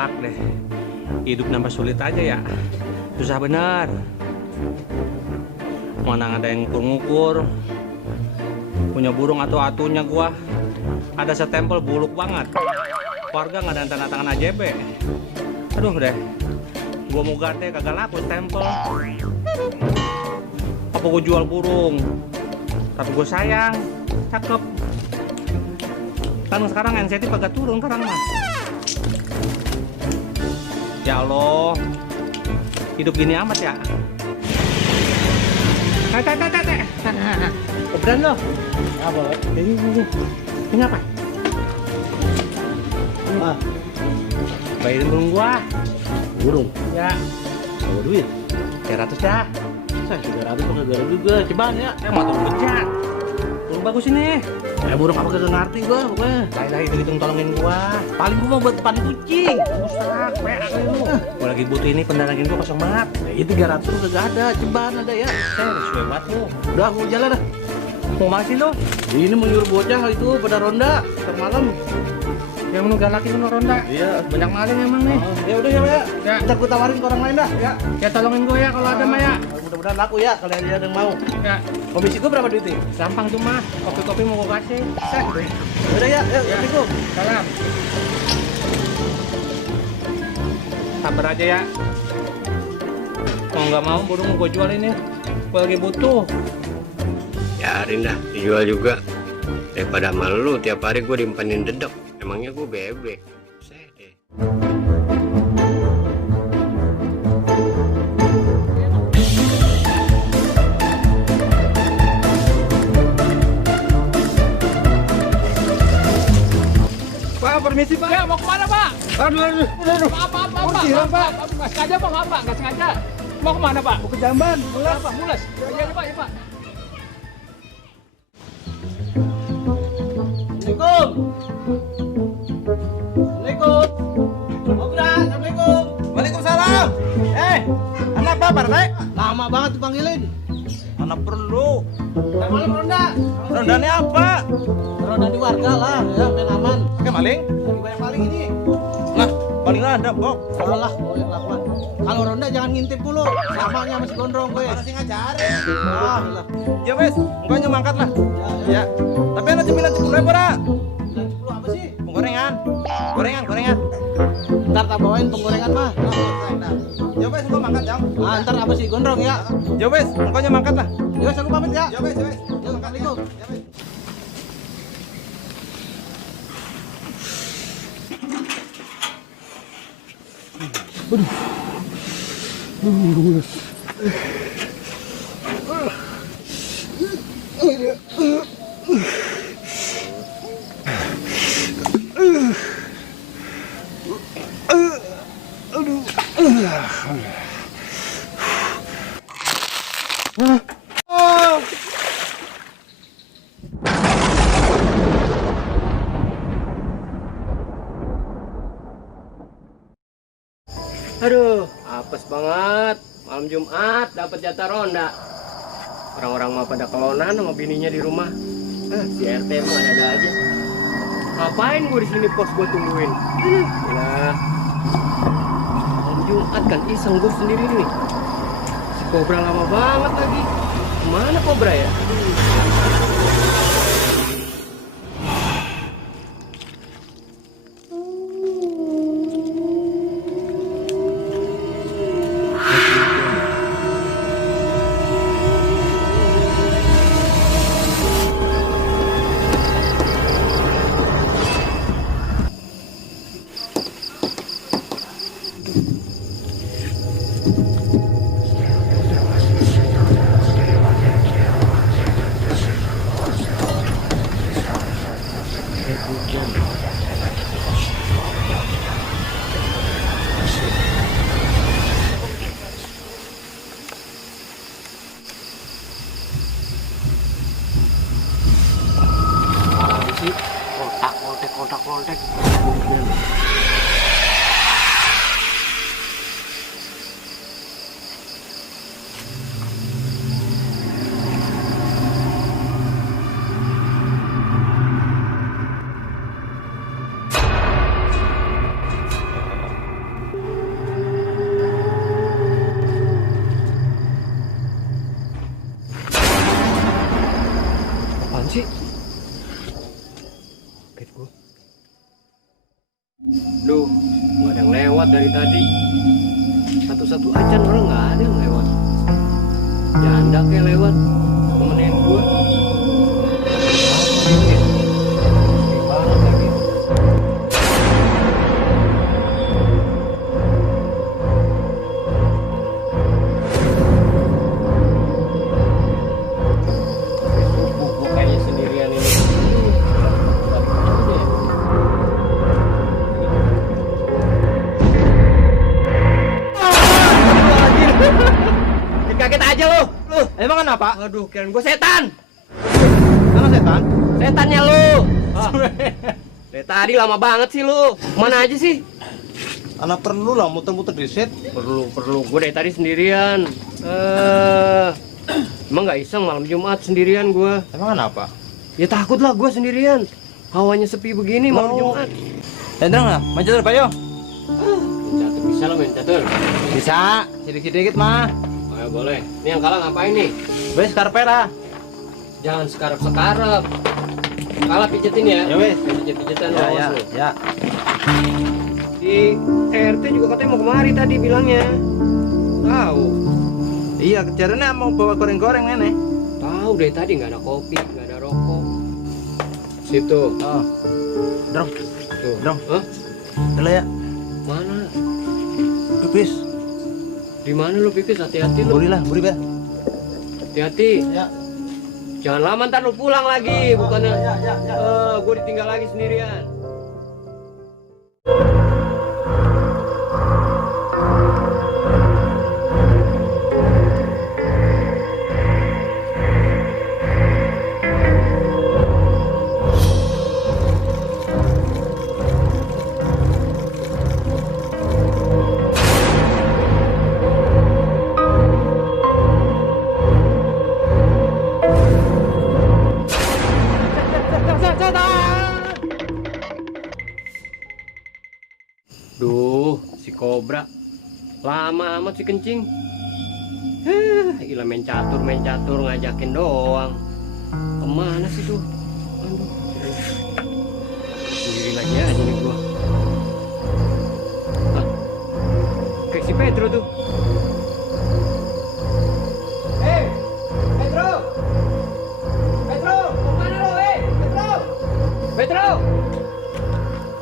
Rusak deh. Hidup nambah sulit aja ya. Susah bener. Mana ada yang ukur-ngukur. Punya burung atau atunya gua. Ada setempel buluk banget. Warga nggak ada tanda tangan AJB. Aduh deh. Gua mau gade kagak laku stempel. Apa gua jual burung? Tapi gua sayang. Cakep. Kan sekarang NCT kagak turun sekarang mah. Ya Allah. Hidup gini amat ya. Keberan lo. Apa? Ini apa? Ah. Bayarin burung gua. Burung? Ya. Bawa duit? 300 ya. Saya 300 kok kagak juga. Cobaan ya. Saya mau turun kerja. Burung bagus ini. Burung apa kagak ngerti gua pokoknya. Lain-lain hitung tolongin gua. Paling gua mau buat depan kucing. Rusak, lu. Gua lagi butuh ini, pendarangin gua kosong banget. Itu 300 kagak ada, cobaan ada ya. Saya sesuai banget lu. Udah, gua jalan dah. Mau masih lo? Ini mau nyuruh bocah itu pada ronda ntar malam. Yang mau galakin sama ronda? Iya. Banyak maling emang nih. Ya udah ya, Pak. Ya. Ntar gua tawarin ke orang lain dah. Ya. Ya tolongin gua ya kalau ada mah ya. Mudah-mudahan laku ya kalau ada yang mau. Ya. Komisi gua berapa duitnya? Gampang tuh mah. Kopi-kopi mau gua kasih. Udah ya. Assalamualaikum. Salam. Sabar aja ya. Mau nggak mau burung gua jual ini. Gua lagi butuh. Biarin dah, dijual juga. Daripada sama lu tiap hari gue dimpanin dedek. Emangnya gue bebek. Sede. Pak, permisi Pak. Ya, mau kemana Pak? Aduh. Apa, Pak? Nggak sengaja Pak, nggak sengaja. Mau kemana Pak? Mau ke Jamban. Mulas Pak, mulas. Ya Pak, ya Pak. Assalamualaikum. Assalamualaikum. Waalaikumsalam. Anak apa, Pak Rek? Lama banget dipanggilin. Mana perlu? Malam ronda. Rondanya apa? Ronda di warga lah, ya main aman. Pakai maling? Lagi banyak maling ini. Lah, maling ada, Bok. Salah, yang lakukan. Kalau ronda jangan ngintip dulu. Samanya masih gondrong gue. Harus ngajarin. Ah, lah. Ya wes, enggaknya mangkat lah. Ya. Tapi anak cemilan 10 ribu, Ra. 10 apa sih? Penggorengan. Gorengan. Ntar tak bawain penggorengan mah. Ya wes, gua mangkat, Jang. Ah, ntar apa sih gondrong ya? Ya wes, engkaunya mangkat lah. Ya wes, aku pamit ya. Ya wes. Ya mangkat itu. Ya wes. Aduh, apes banget. Malam Jumat dapat jatah ronda. Orang-orang mau pada kelonan sama bininya di rumah. Si RT emang ada aja. Ngapain gue di sini pos gue tungguin? Nah, malam Jumat kan iseng gue sendiri nih. Si Kobra lama banget lagi. Mana Kobra ya? Kontak. sih? Kaget gua. Duh, nggak ada yang lewat dari tadi. Satu-satu acan orang nggak ada yang lewat. Janda kayak lewat, nemenin gua. Sepi banget lagi. Gua kayaknya sendirian ini. Kaget aja lu. Emang kenapa? Aduh, kirain gua setan. Mana setan? Setannya lu. Dari tadi lama banget sih lu. Mana aja sih? Anak perlu lah muter-muter di set. Perlu. Gua dari tadi sendirian. Emang nggak iseng malam Jumat sendirian gua. Emang kenapa? Ya takut lah gua sendirian. Hawanya sepi begini malam Mau. Jumat. Hendrang lah, main catur Pak Yo. Main catur bisa lo main catur. Bisa, sedikit-sedikit mah. Ayo boleh. Ini yang kalah ngapain nih? Wes karpet lah. Jangan sekarap-sekarap. Kalah pijetin ya. Ya wes. Pijet-pijetan Ya, awas ya, lu. ya. Di RT juga katanya mau kemari tadi bilangnya. Tahu. Iya, kejarannya mau bawa goreng-goreng nenek. Tahu dari tadi nggak ada kopi, nggak ada rokok. Situ. Oh. Drong, Tuh. Dong. Hah? dulu ya. Mana? Pipis. Di mana lu pipis? Hati-hati lu. Buri lah, buri Pak. Hati-hati. Ya. Jangan lama ntar lu pulang lagi, bukannya Ya. gue ditinggal lagi sendirian. Duh, si kobra. Lama amat si kencing. Gila main catur ngajakin doang. Kemana sih tuh? Aduh. Sendiri lagi aja nih gua. Ah, kayak si Pedro tuh. Hei, Pedro! Pedro, kemana lo, Pedro! Pedro!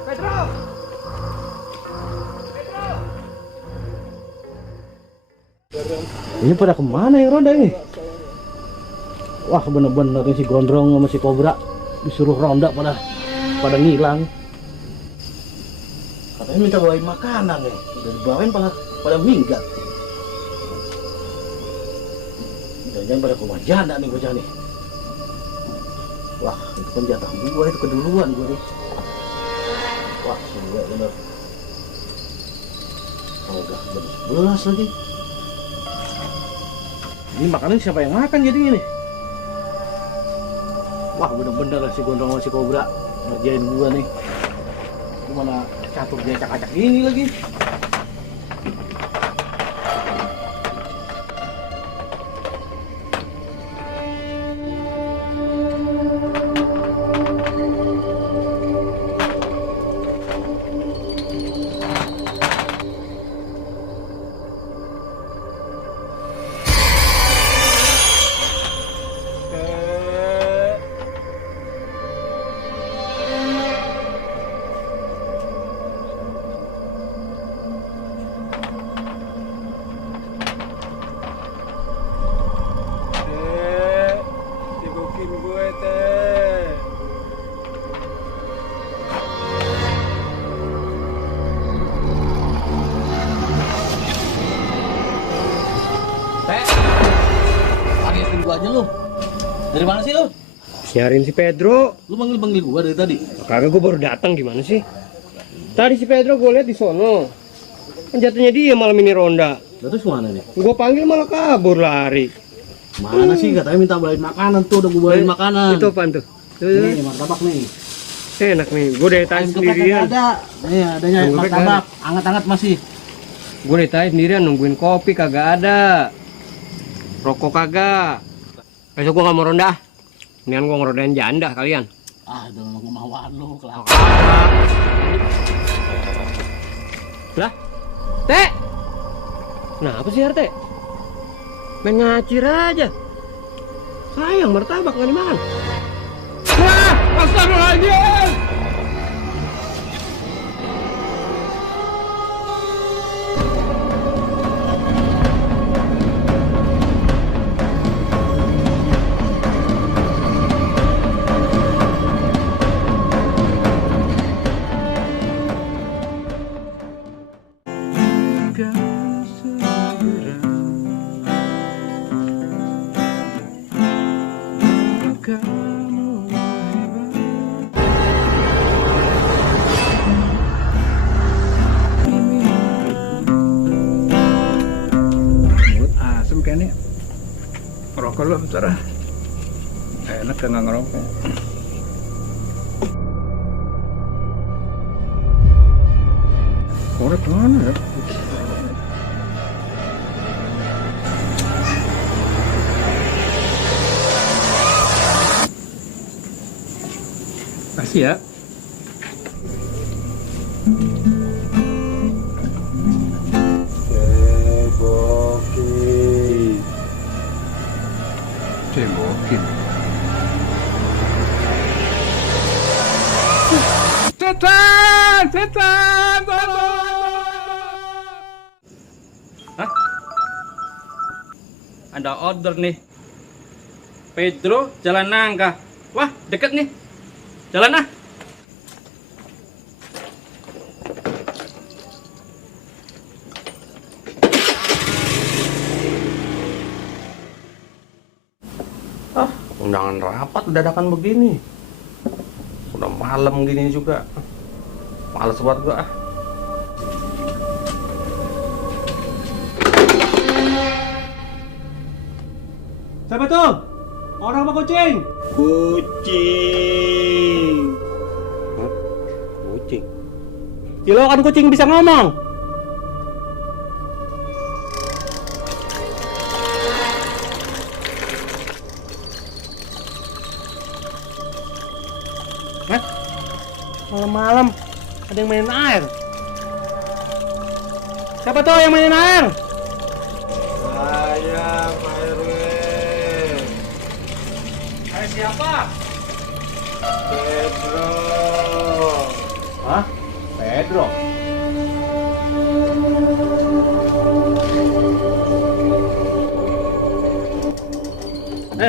Pedro! Ini pada kemana yang ronda ini? Wah bener-bener nih si gondrong sama si kobra disuruh ronda pada ngilang. Katanya minta bawain makanan ya, udah dibawain pada minggat. Jangan pada koma janda nih bocah nih. Wah itu kan jatah gua, itu keduluan gua nih. Wah sudah bener. Oh, udah jam 11 lagi. Ini makanan siapa yang makan jadi ini? Wah bener-bener si gondrong sama si kobra ngerjain gua nih. Gimana catur dia acak-acak ini lagi? Sibukin gue teh. Kagetin gua aja lu. Dari mana sih lu? Siarin si Pedro. Lu panggil gua dari tadi. Kagak, gue baru datang gimana sih? Tadi si Pedro gue lihat di sono. Kan jatuhnya dia malam ini ronda. Lah terus mana nih? Gue panggil malah kabur lari. Mana sih katanya minta bawain makanan tuh, udah gua bawain makanan. Itu apaan tuh? Nih martabak nih. Enak nih, gue dari tadi Ayam geprek sendirian. ada. Nih adanya Ayam geprek martabak, anget-anget masih. Gue dari tadi sendirian nungguin kopi kagak ada. Rokok kagak. Besok gue gak mau ronda. Mendingan gua ngerodain janda kalian. Ah, itu memang kemauan lu, kelak. Lah, Teh. Kenapa sih RT? Main ngacir aja. Sayang martabak nggak dimakan. Wah, astagfirullahaladzim. Mulut asem kayaknya. Ngerokok lu bentar ah. Enak kan nggak ngerokok. Korek mana ya? Kasih ya. Cebokin. Setan, setan, tolong. Hah? Ada order nih. Pedro Jalan Nangka. Wah, deket nih. Jalan ah. Undangan rapat dadakan begini. Udah malam gini juga. Males buat gua ah. Siapa tuh? Orang apa kucing? Kucing. Hah? Kucing. Kilo kan kucing bisa ngomong. Hah? Malam-malam ada yang mainin air. Siapa tuh yang mainin air? Saya Pak RW. Siapa? Pedro. Hah? Pedro.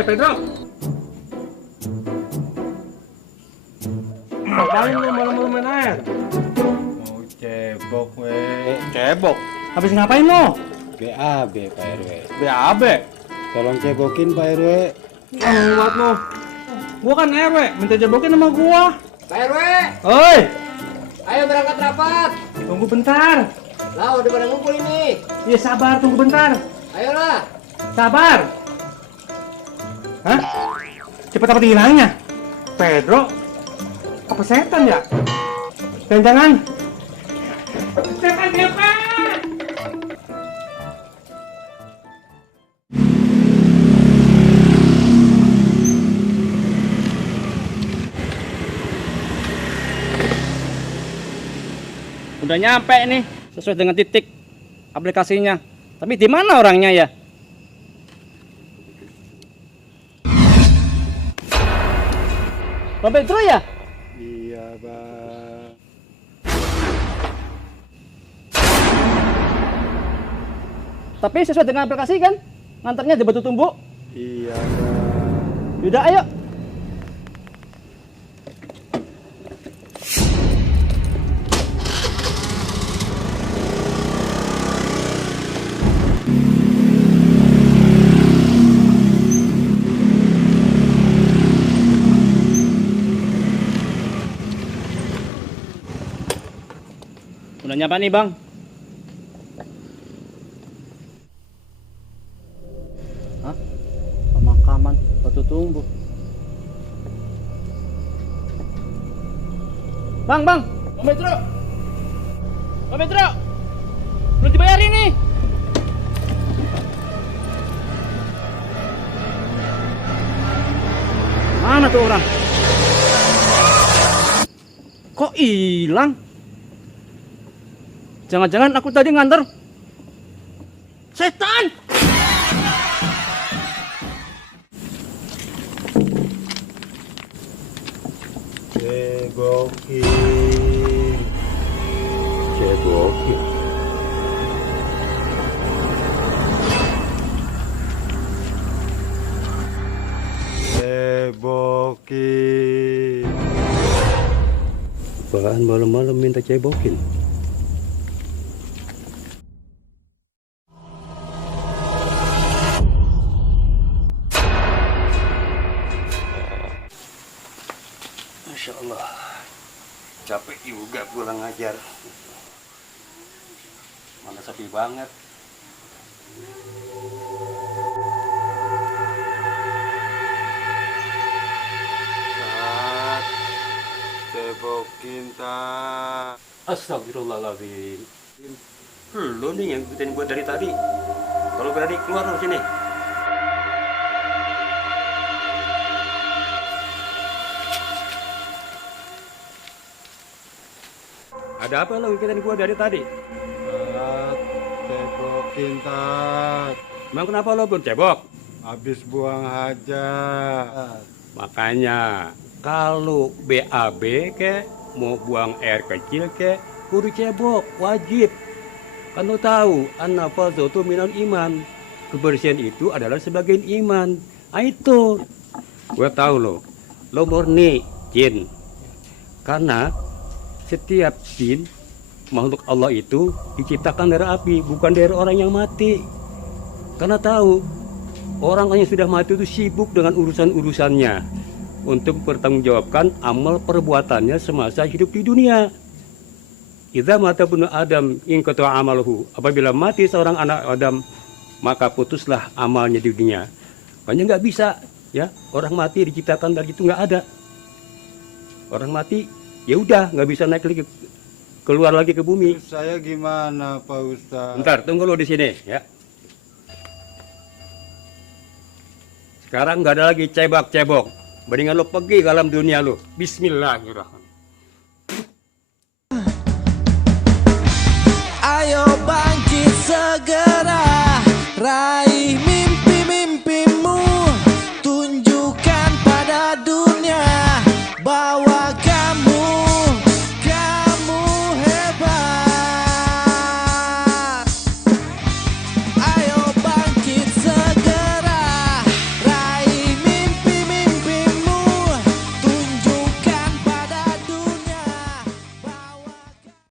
Pedro. Ngapain lu malam-malam main air? Mau cebok we. Cebok. Habis ngapain lo? BAB Pak RW. BAB. Tolong cebokin Pak RW. Buat lo. Gua kan RW, minta cebokin sama gua. Pak RW, Oi. ayo berangkat rapat. Tunggu bentar. Lah, udah pada ngumpul ini. Ya sabar, tunggu bentar. Ayolah. Sabar. Hah? Cepet apa hilangnya? Pedro? Apa setan ya? Jangan-jangan. Setan. Udah nyampe nih, sesuai dengan titik aplikasinya. Tapi di mana orangnya ya? Bang Pedro ya? Iya Bang. Tapi sesuai dengan aplikasi kan? Nganternya di Batu Tumbuh. Iya Bang. Yaudah ayo. Udah nyapa nih bang? Hah? Pemakaman Batu Tumbuh. Bang, Bang Metro, belum dibayarin nih. Mana tuh orang? Kok hilang? Jangan-jangan aku tadi nganter setan. Cebokin. Cebokin. Cebokin. Apaan malam-malam minta cebokin? Masya Allah, capek juga pulang ngajar. Mana sepi banget. Tat. Cebokin, Tat. Astagfirullahaladzim. Lu nih yang ikutin gue dari tadi. Kalau berani keluar dari sini. Ada apa lo ikutin gue dari tadi? Tat. Cebokin, Tat. Emang kenapa lo belum cebok? Habis buang hajat. Makanya kalau BAB ke mau buang air kecil ke kudu cebok, wajib. Kan lo tahu an-nafasatu minal iman. Kebersihan itu adalah sebagian iman. Ah itu. Gue tahu lo murni jin. Karena setiap jin makhluk Allah itu diciptakan dari api, bukan dari orang yang mati. Karena tahu orang yang sudah mati itu sibuk dengan urusan-urusannya untuk bertanggungjawabkan amal perbuatannya semasa hidup di dunia. Idza mata bunu Adam in qata amaluhu. Apabila mati seorang anak Adam, maka putuslah amalnya di dunia. Makanya nggak bisa ya, orang mati diciptakan dari itu, nggak ada. Orang mati ya udah nggak bisa naik lagi, keluar lagi ke bumi. Terus saya gimana, Pak Ustaz? Bentar, tunggu lo di sini ya. Sekarang nggak ada lagi cebok-cebok. Mendingan lo pergi ke alam dunia lo. Bismillahirrahmanirrahim. Ayo bangkit segera, raih mimpi-mimpimu, tunjukkan pada dunia bahwa